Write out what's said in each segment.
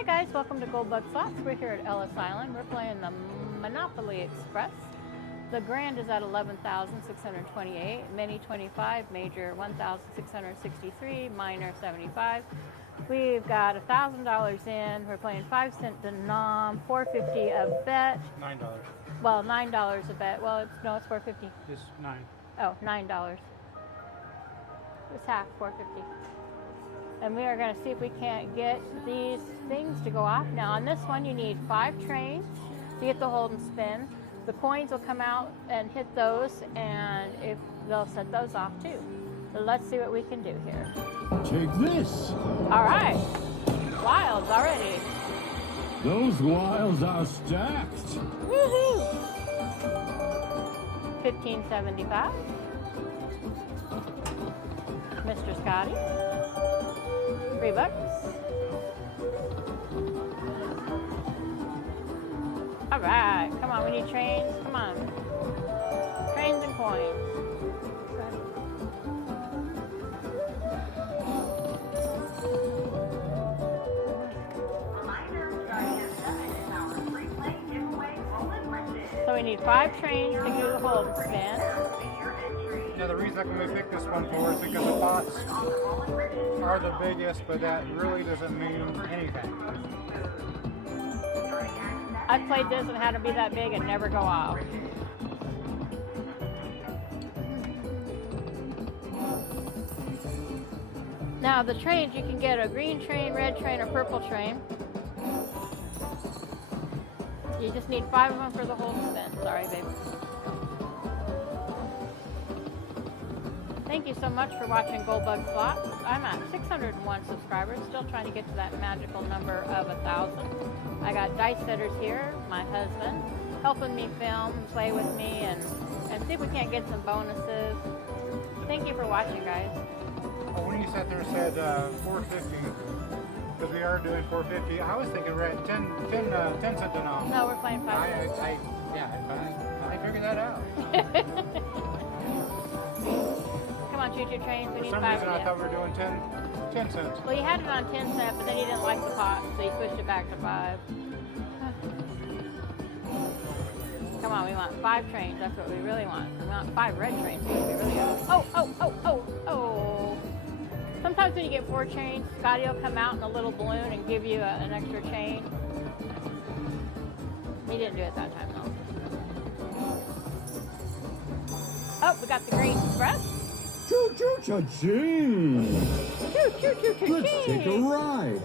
Hi guys, welcome to Goldbug Slots. We're here at Ellis Island. We're playing the Monopoly Express. The grand is at 11,628, mini 25, major 1,663, minor 75. We've got $1,000 in. We're playing 5-cent denom, $4.50 a bet. $9. Well, $9 a bet. Well, it's $4.50. It's $9. Oh, $9. It's half, $4.50. And we are going to see if we can't get these things to go off. Now on this one you need 5 trains to get the hold and spin. The coins will come out and hit those, and if they'll set those off too. So let's see what we can do here. Take this. All right, wilds already. Those wilds are stacked. Woohoo! $15.75. Mr. Scotty. $3. All right, come on, we need trains. Come on. Trains and coins. So we need 5 trains to do the hold and spin. Now the reason we picked this one for is because the pots are the biggest, but that really doesn't mean anything. I've played this and had to be that big and never go off. Now the trains, you can get a green train, red train, or purple train. You just need 5 of them for the whole spin. Sorry, babe. Thank you so much for watching Goldbug Slots. I'm at 601 subscribers, still trying to get to that magical number of 1,000. I got dice setters here, my husband, helping me film and play with me and see if we can't get some bonuses. Thank you for watching, guys. Well, when you sat there and said $4.50, because we are doing $4.50, I was thinking we're at 10 cents denom. No, we're playing 5 cents. I figured that out. Come on, choo-choo trains, we For need some 5 reason of I you. thought we were doing 10 cents. Well, he had it on 10 cents, but then he didn't like the pot, so he switched it back to 5. Come on, we want 5 trains. That's what we really want. We want 5 red trains. We really go. Oh. Sometimes when you get 4 chains, Scotty will come out in a little balloon and give you an extra chain. He didn't do it that time, though. Oh, we got the Great Express. Choo-choo-cha-ching. Choo-choo-choo-choo-ching. Let's take a ride.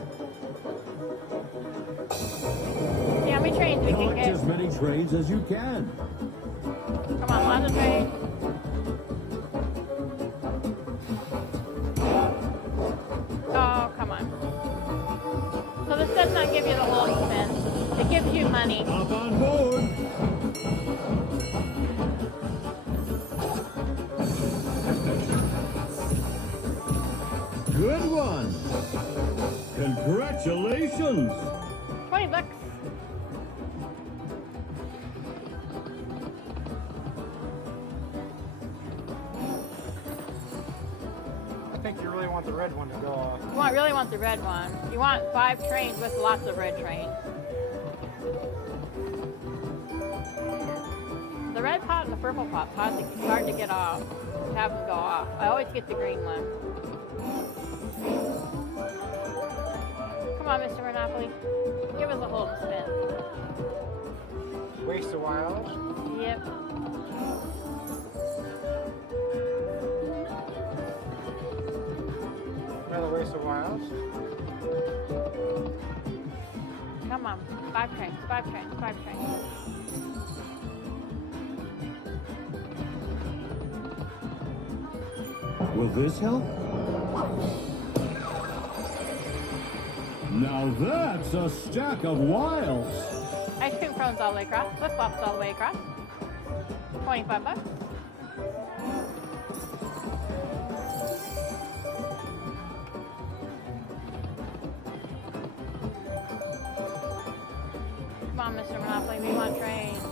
See how many trains we can Collect get. as many trains as you can. Come on, lots of trains. Oh, come on. So this does not give you the whole spin. It gives you money. Hop on board. Good one. Congratulations. $20. I think you really want the red one to go off. You really want the red one. You want 5 trains with lots of red trains. The red pot and the purple pot's hard to get off. Have them go off. I always get the green one. Come on, Mr. Monopoly. Give us a hold and spin. Waste a while. Yep. Another waste of wilds. Come on. 5 trains, 5 trains, 5 trains. Will this help? Now that's a stack of wilds. Ice cream cones all the way across. Flip-flops all the way across. $25. Come on, Mr. Monopoly, we want trains.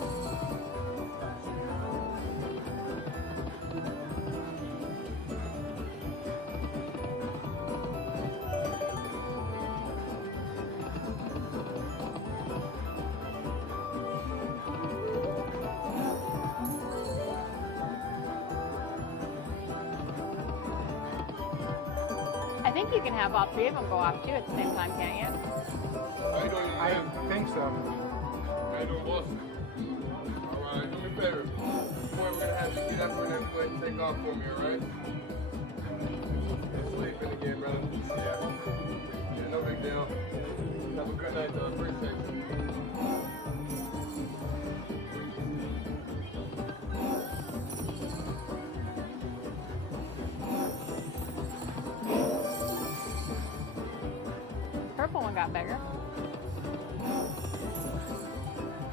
you can have all three of them go off too at the same time, can't you? How you doing? I think so. How you doing, boss? Alright, do me a favor. Boy, we're gonna have you get up and then go ahead and take off for me, alright? You're sleeping again, brother. Yeah, no big deal. Have a good night, though. Appreciate you. Purple one got bigger.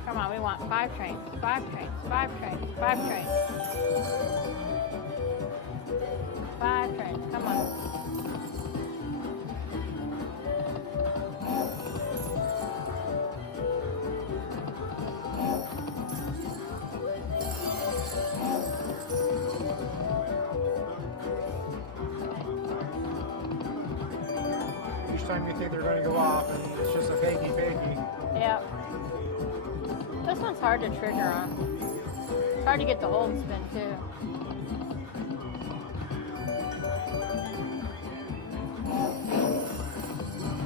Come on, we want 5 trains, 5 trains, 5 trains, 5 trains. 5 trains, come on. Each time you think they're going to go off, and it's just a fakey. Yep. This one's hard to trigger on. It's hard to get the hold and spin too.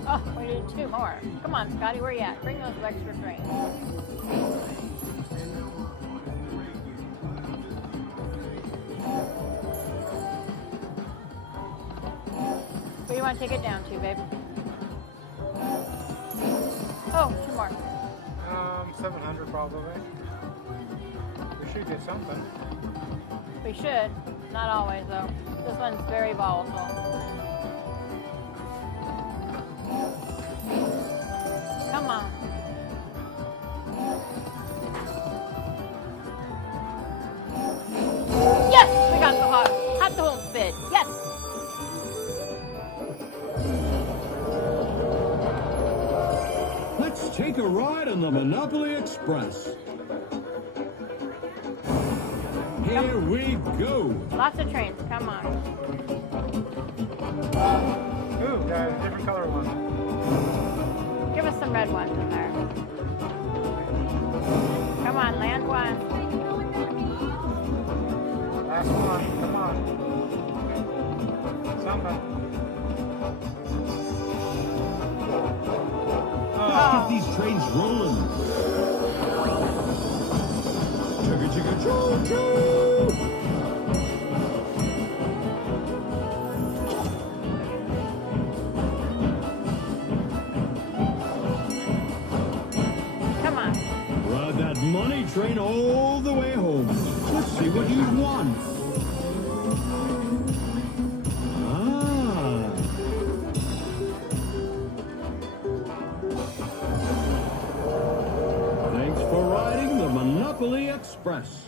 Oh, we need 2 more. Come on, Scotty, where you at? Bring those extra trains. Where do you want to take it down to, babe? Oh, 2 more. 700 probably. We should get something. We should. Not always, though. This one's very volatile. Come on. Yes! We got the hot the whole spin. Yes! Let's take a ride on the Monopoly Express. Here we go. Lots of trains. Come on. Ooh, got a different color one. Give us some red ones in there. Come on, land one. Last one, come on. Something. Let's get these trains rolling. Chugga chugga choo choo. Come on. Ride that money train all the way home. Let's see what you've won. Ah. Thanks for riding the Monopoly Express.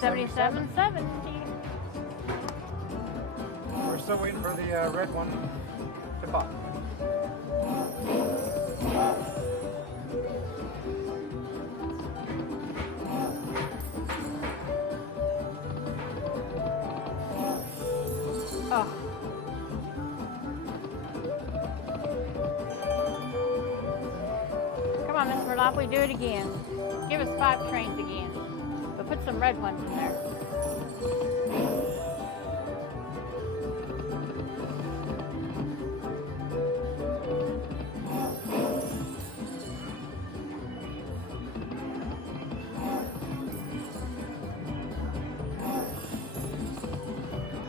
$77.70. We're still waiting for the red one to pop. Oh. Come on, Miss Monopoly, do it again. Give us 5 trains again. But put some red ones in there.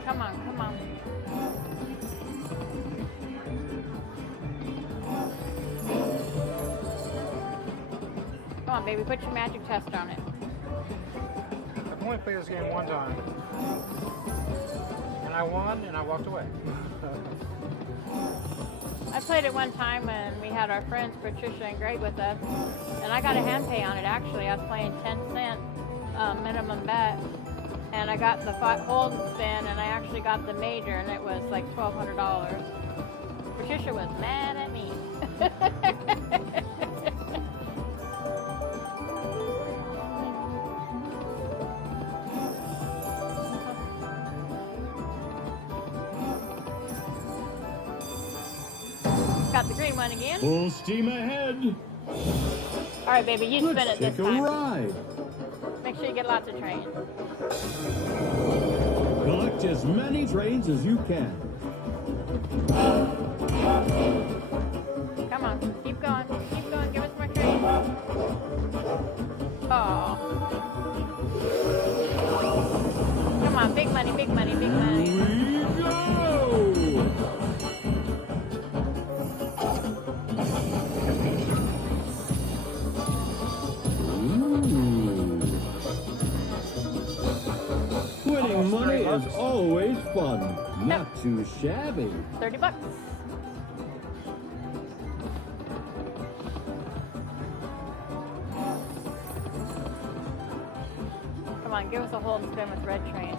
Come on, come on. Come on, baby, put your magic test on it. I've only played this game one time. And I won, and I walked away. I played it one time when we had our friends Patricia and Greg with us, and I got a hand pay on it actually. I was playing 10-cent minimum bet, and I got the hold and spin, and I actually got the major, and it was like $1,200. Patricia was mad at me. Got the green one again. Full steam ahead. All right, baby, you spin Let's it this take a time. ride. Make sure you get lots of trains. Collect as many trains as you can. Come on, keep going. Keep going. Give us more trains. Oh. Come on, big money, big money, big money. We go! Winning money is always fun. Not too shabby. 30 bucks. Come on, give us a hold and spin with red train.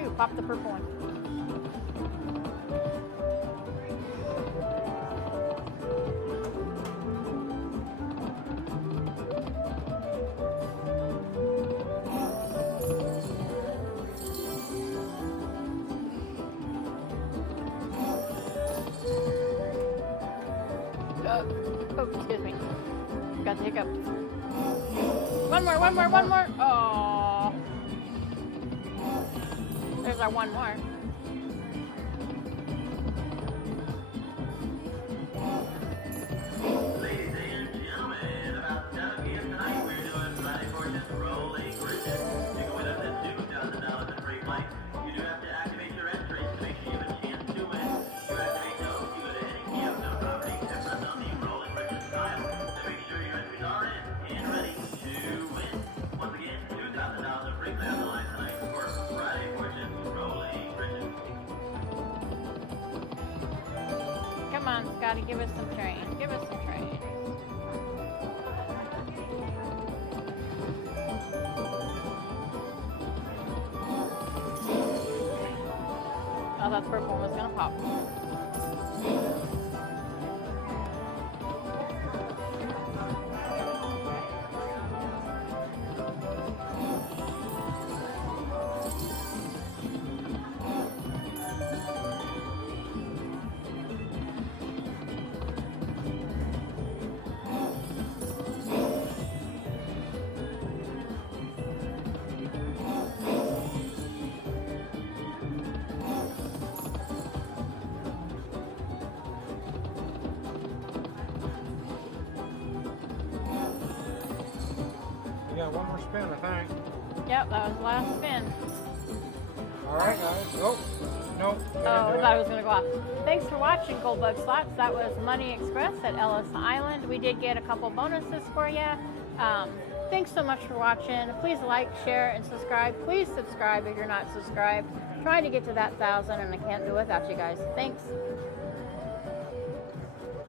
Ooh, pop the purple one. Oh, excuse me. Got the hiccup. One more, one more, one more. Oh. There's our one more. Ladies and gentlemen, about 7 p.m. tonight, we're doing Friday Fortunes Rolling Bridges. You go with us at $2,000 in free flight. You do have to activate your entries to make sure you have a chance to win. You activate those, you go to any key of the property, and press on the Rolling Bridges tile to make sure your entries are in and ready to win. Once again, $2,000 in free play on the line tonight for Friday Fortunes Rolling Bridges. Come on, Scotty, give us some train. Give us some train. Oh, that purple one was gonna pop. You got one more spin, I think. Yep, that was the last spin. All right, guys. Oh, no. Oh, I thought it was going to go off. Thanks for watching Goldbug Slots. That was Money Express at Ellis Island. We did get a couple bonuses for you. Thanks so much for watching. Please like, share, and subscribe. Please subscribe if you're not subscribed. Trying to get to that 1,000, and I can't do it without you guys. Thanks.